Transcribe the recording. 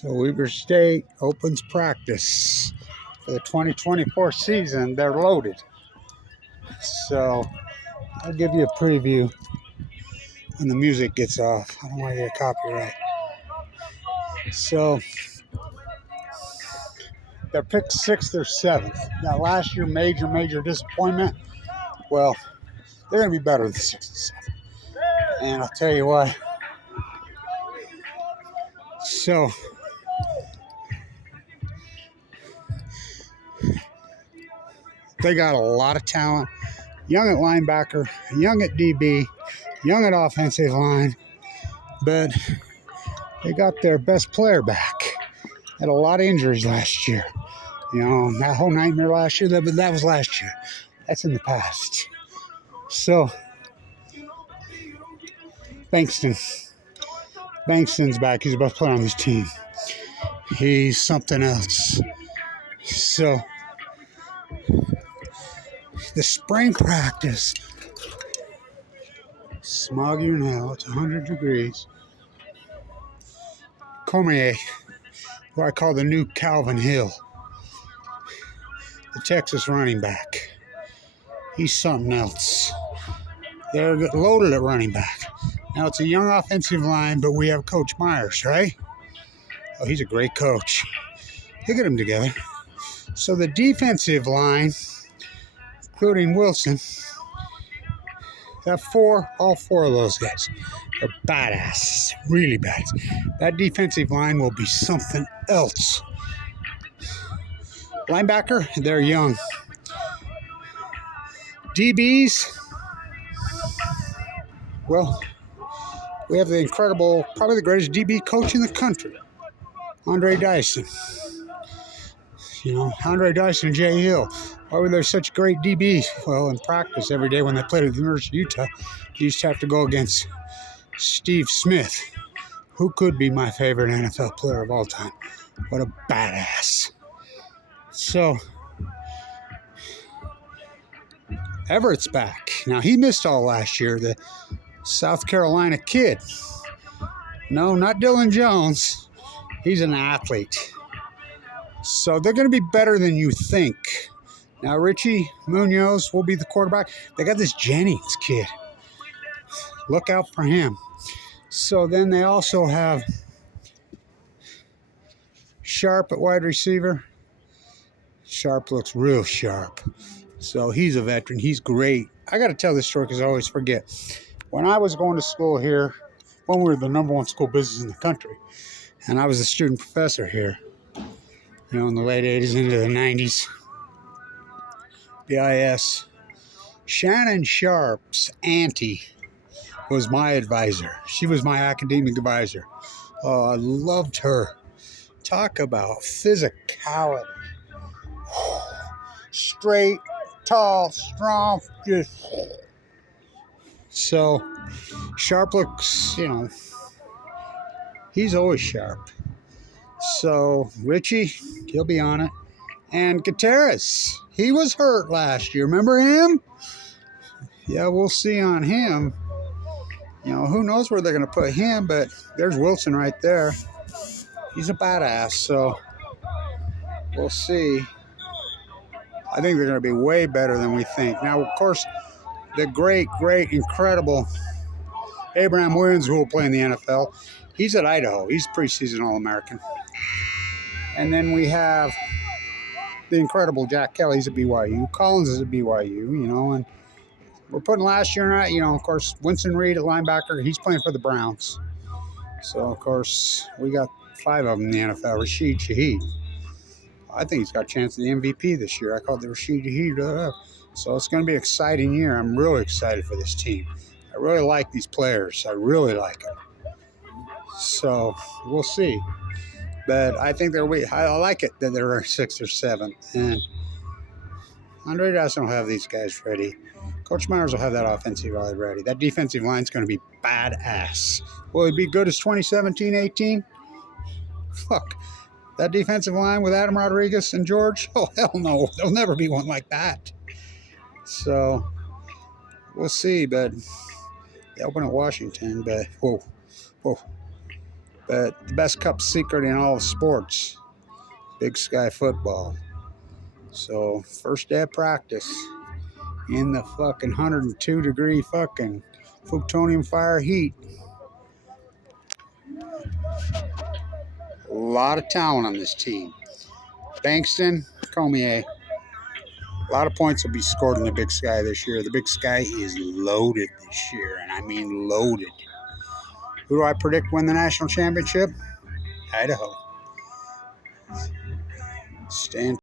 So Weber State opens practice for the 2024 season. They're loaded. So I'll give you a preview when the music gets off. I don't want to get copyright. So they're picked 6th or 7th. Now last year, major disappointment. Well, they're going to be better than 6th and 7th. And I'll tell you what. So they got a lot of talent. Young at linebacker, young at DB, young at offensive line. But they got their best player back. Had a lot of injuries last year. You know, that whole nightmare last year, that was last year. That's in the past. So, Bankston's back. He's the best player on this team. He's something else. So, the spring practice, smoggy in hell. It's 100 degrees. Cormier, who I call the new Calvin Hill, the Texas running back. He's something else. They're loaded at running back. Now, it's a young offensive line, but we have Coach Myers, right? Oh, he's a great coach. He'll get them together. So the defensive line, including Wilson, have all four of those guys. They're badass, really bad. That defensive line will be something else. Linebacker, they're young. DBs, well, we have the incredible, probably the greatest DB coach in the country, Andre Dyson. You know, Andre Dyson and Jay Hill. Why were there such great DBs? Well, in practice every day when they played at the University of Utah, you used to have to go against Steve Smith, who could be my favorite NFL player of all time. What a badass. So, Everett's back. Now, he missed all last year, the South Carolina kid. No, not Dylan Jones. He's an athlete. So they're going to be better than you think. Now, Richie Munoz will be the quarterback. They got this Jennings kid. Look out for him. So then they also have Sharp at wide receiver. Sharp looks real sharp. So he's a veteran. He's great. I got to tell this story because I always forget. When I was going to school here, when we were the #1 school business in the country, and I was a student professor here, you know, in the late 80s into the 90s, BIS, Shannon Sharp's auntie was my advisor. She was my academic advisor. Oh, I loved her. Talk about physicality. Straight, tall, strong, just. So, Sharp looks, you know, he's always sharp. So, Richie, he'll be on it. And Gutierrez, he was hurt last year. Remember him? Yeah, we'll see on him. You know, who knows where they're going to put him, but there's Wilson right there. He's a badass, so we'll see. I think they're going to be way better than we think. Now, of course, the great, incredible Abraham Williams, who will play in the NFL, he's at Idaho. He's preseason All-American. And then we have the incredible Jack Kelly. He's at BYU. Collins is at BYU, you know, and we're putting last year in, you know, of course, Winston Reed at linebacker. He's playing for the Browns. So, of course, we got 5 of them in the NFL. Rashid Shaheed. I think he's got a chance at the MVP this year. I call it the Rashid Shaheed. So it's going to be an exciting year. I'm really excited for this team. I really like these players. I really like them. So we'll see. But I think I like it that they're 6th or 7th. And Andre Dyson will have these guys ready. Coach Myers will have that offensive line ready. That defensive line is going to be badass. Will it be good as 2017-18? Fuck. That defensive line with Adam Rodriguez and George? Oh, hell no. There'll never be one like that. So, we'll see. But they open at Washington. But, whoa. But the best kept secret in all sports, Big Sky football. So first day of practice in the fucking 102-degree fucking plutonium fire heat. A lot of talent on this team. Bankston, Comier. A lot of points will be scored in the Big Sky this year. The Big Sky is loaded this year, and I mean loaded. Who do I predict win the national championship? Idaho. Stand